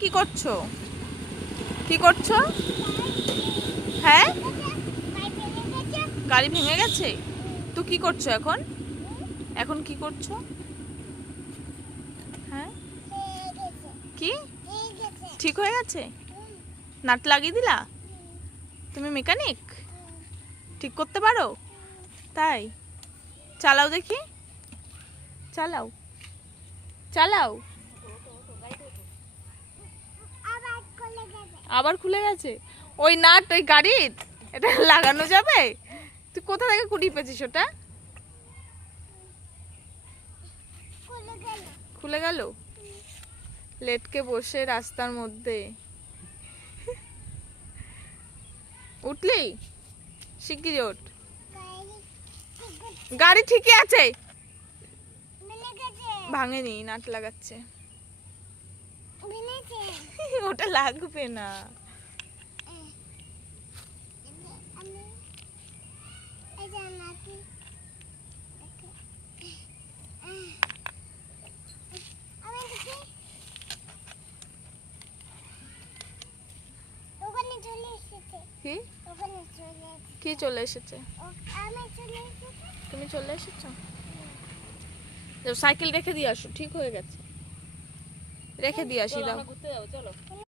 কি করছো? কি করছো? হ্যাঁ, গাড়ি ভেঙে গেছে। তো কি করছো এখন? এখন কি করছো? হ্যাঁ, কি ঠিক হয়ে গেছে? নাট লাগিয়ে দিলা? তুমি মেকানিক? ঠিক করতে পারো? তাই? চালাও দেখি, চালাও, চালাও। আবার খুলে গেছে? ওই নাট ওই গাড়ির এটা লাগানো যাবে? তুই কোথা থেকে কুড়িয়ে পেয়েছিস ওটা? খুলে গেল? লেটকে বসে রাস্তার মধ্যে উঠলি? শিগগিরি ওঠ। গাড়ি ঠিকই আছে, ভাঙেনি, নাট লাগাচ্ছে। ওটা লাগবে না। কি কি চলে এসেছে? তুমি চলে এসেছো? সাইকেল রেখে দিয়ে আসো, ঠিক হয়ে গেছে। রেখে দিয়ে আসি, দাও।